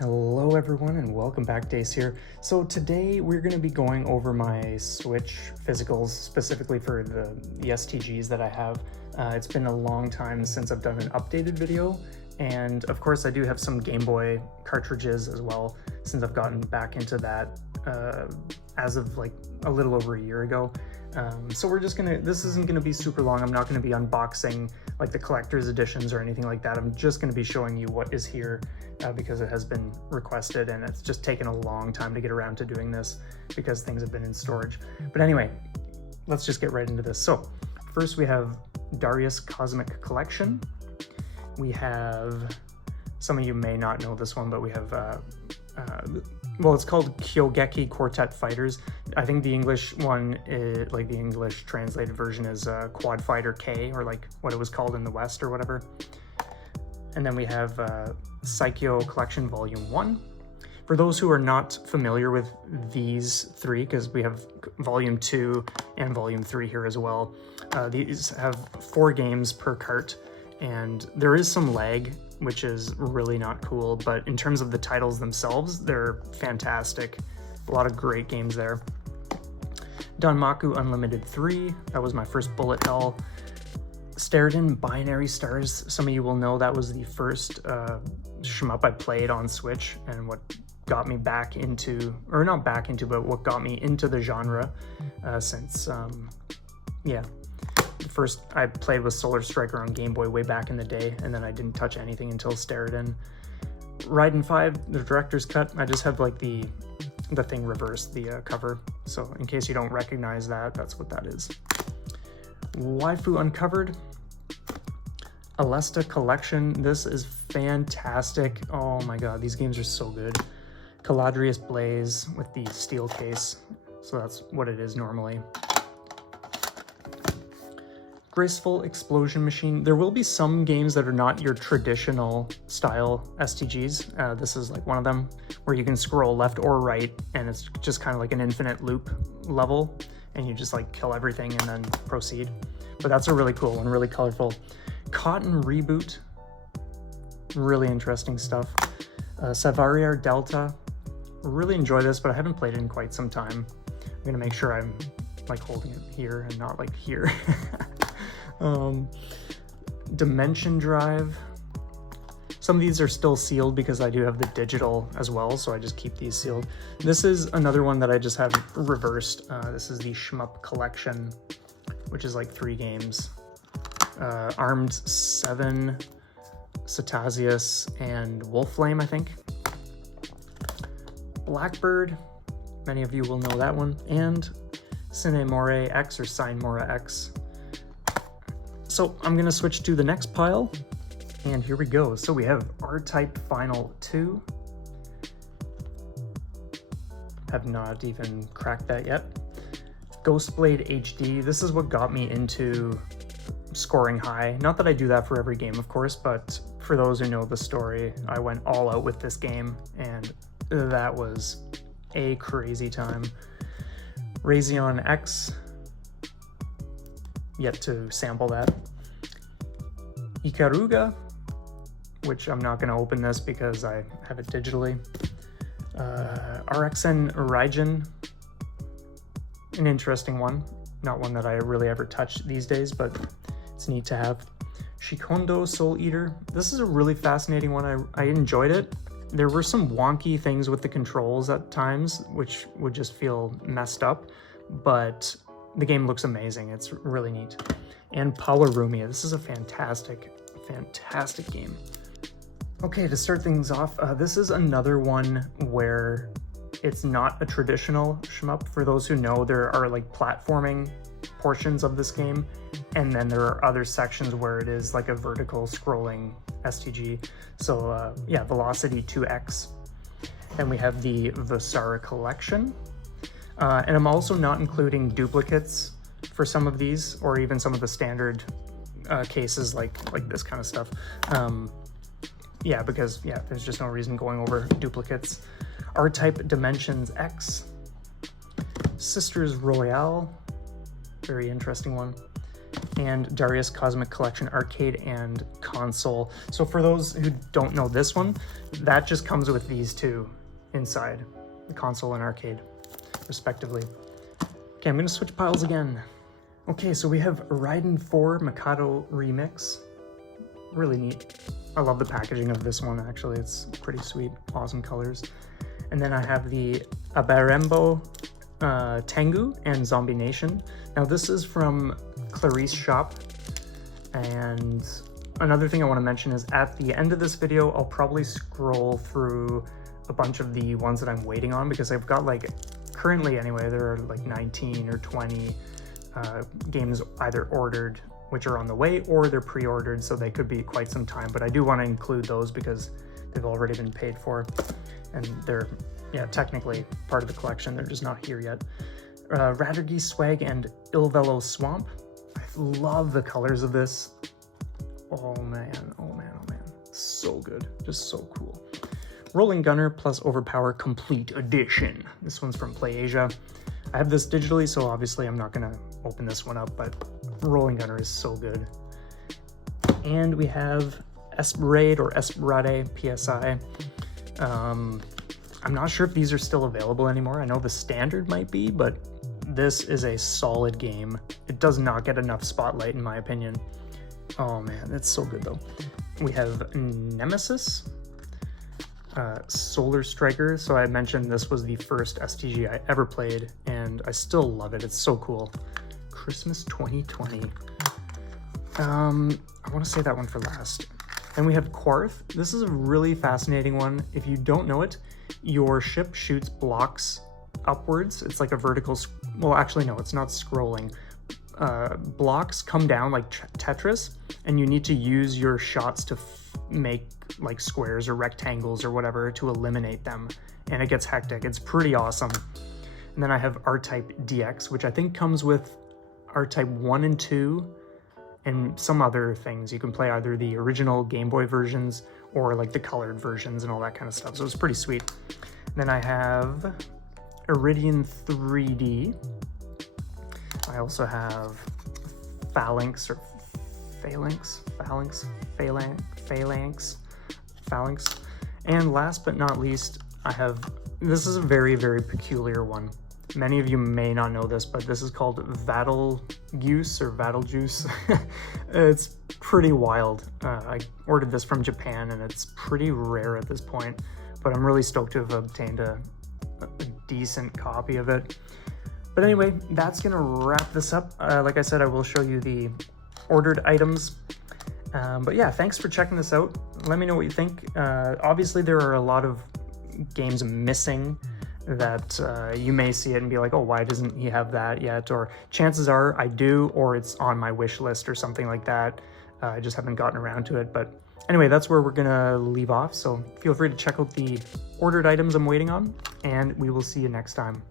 Hello everyone and welcome back, Dace here. So today we're going to be going over my Switch physicals, specifically for the STGs that I have. It's been a long time since I've done an updated video, and of course I do have some Game Boy cartridges as well, since I've gotten back into that as of like a little over a year ago. So this isn't gonna be super long. I'm not gonna be unboxing like the collector's editions or anything like that. I'm just gonna be showing you what is here because it has been requested, and it's just taken a long time to get around to doing this because things have been in storage. But anyway, let's just get right into this. So first we have Darius Cozmic Collection. We have, some of you may not know this one, but we have well, it's called Kyogeki Quartet Fighters. I think the English one, like the English translated version is Quad Fighter K, or like what it was called in the West or whatever. And then we have Psycho Collection Volume 1. For those who are not familiar with these three, because we have Volume 2 and Volume 3 here as well, these have 4 games per cart, and there is some lag, which is really not cool, but in terms of the titles themselves, they're fantastic. A lot of great games there. Danmaku Unlimited 3, that was my first bullet hell. Sterden Binary Stars, some of you will know that was the first shmup I played on Switch, and what got me back into, or not back into, but what got me into the genre since, yeah. First I played with Solar Striker on Game Boy way back in the day, and then I didn't touch anything until Sterden. Raiden 5, the director's cut, I just have like the thing reversed, the cover, so in case you don't recognize that, that's what that is. Waifu Uncovered, Alesta Collection, this is fantastic. Oh my god, these games are so good. Caladrius Blaze with the steel case, so that's what it is normally. Graceful Explosion Machine. There will be some games that are not your traditional style STGs. This is like one of them, where you can scroll left or right, and it's just kind of like an infinite loop level, and you just like kill everything and then proceed. But that's a really cool one, really colorful. Cotton Reboot, really interesting stuff. Savarier Delta, really enjoy this, but I haven't played it in quite some time. I'm gonna make sure I'm like holding it here and not like here. Dimension Drive. Some of these are still sealed because I do have the digital as well, so I just keep these sealed. This is another one that I just have reversed. This is the SHMUP Collection, which is like 3 games. Armed 7, Cetasius, and Wolfflame, I think. Blackbird, many of you will know that one, and Cinemore X, or Cinemora X. So I'm gonna switch to the next pile, and here we go. So we have R-Type Final 2. Have not even cracked that yet. Ghostblade HD, this is what got me into scoring high. Not that I do that for every game, of course, but for those who know the story, I went all out with this game, and that was a crazy time. Razion X, yet to sample that. Ikaruga, which I'm not going to open this because I have it digitally. RXN Raijin, an interesting one. Not one that I really ever touch these days, but it's neat to have. Shikondo Soul Eater, this is a really fascinating one. I enjoyed it. There were some wonky things with the controls at times, which would just feel messed up, but the game looks amazing. It's really neat. And Powerumia, this is a fantastic game. Okay, to start things off, this is another one where it's not a traditional shmup. For those who know, there are like platforming portions of this game, and then there are other sections where it is like a vertical scrolling STG. So yeah, Velocity 2X. Then we have the Visara Collection. And I'm also not including duplicates for some of these, or even some of the standard cases like this kind of stuff. Yeah, because yeah, there's just no reason going over duplicates. R-Type Dimensions X. Sisters Royale, very interesting one. and Darius Cosmic Collection Arcade and Console. So for those who don't know this one, that just comes with these two inside, the console and arcade, respectively. Okay, I'm gonna switch piles again. Okay, so we have Raiden 4 Mikado Remix. Really neat. I love the packaging of this one, actually. It's pretty sweet, awesome colors. And then I have the Aberenbo Tengu and Zombie Nation. Now this is from Clarice Shop. And another thing I want to mention is at the end of this video, I'll probably scroll through a bunch of the ones that I'm waiting on, because I've got, like, currently anyway, there are like 19 or 20 games either ordered, which are on the way, or they're pre-ordered, so they could be quite some time. But I do want to include those because they've already been paid for, and they're, yeah, technically part of the collection. They're just not here yet. Radirgy Swag and Ilvelo Swamp. I love the colors of this. Oh man, oh man, oh man. So good, just so cool. Rolling Gunner plus Overpower Complete Edition. This one's from PlayAsia. I have this digitally, so obviously I'm not gonna open this one up, but Rolling Gunner is so good. And we have Esperade or Esperade PSI. I'm not sure if these are still available anymore. I know the standard might be, but this is a solid game. It does not get enough spotlight in my opinion. Oh man, it's so good though. We have Nemesis, Solar Striker. So I mentioned this was the first STG I ever played, and I still love it. It's so cool. Christmas 2020. I want to say that one for last. Then we have Quarth. This is a really fascinating one. If you don't know it, your ship shoots blocks upwards. It's like a vertical, well, actually, no, it's not scrolling. Blocks come down like Tetris, and you need to use your shots to make like squares or rectangles or whatever to eliminate them, and it gets hectic. It's pretty awesome. And then I have R-Type DX, which I think comes with R-Type 1 and 2 and some other things. You can play either the original Game Boy versions or like the colored versions and all that kind of stuff, so it's pretty sweet. Then I have Iridian 3D. I also have Phalanx or Phalanx. And last but not least, I have, this is a very, very peculiar one. Many of you may not know this, but this is called Vadeljuice or Vadeljuice. It's pretty wild. I ordered this from Japan, and it's pretty rare at this point, but I'm really stoked to have obtained a decent copy of it. But anyway, that's gonna wrap this up. Like I said, I will show you the ordered items. But yeah, thanks for checking this out. Let me know what you think. Obviously, there are a lot of games missing that you may see it and be like, oh, why doesn't he have that yet? Or chances are I do, or it's on my wish list or something like that. I just haven't gotten around to it. But anyway, that's where we're gonna leave off. So feel free to check out the ordered items I'm waiting on, and we will see you next time.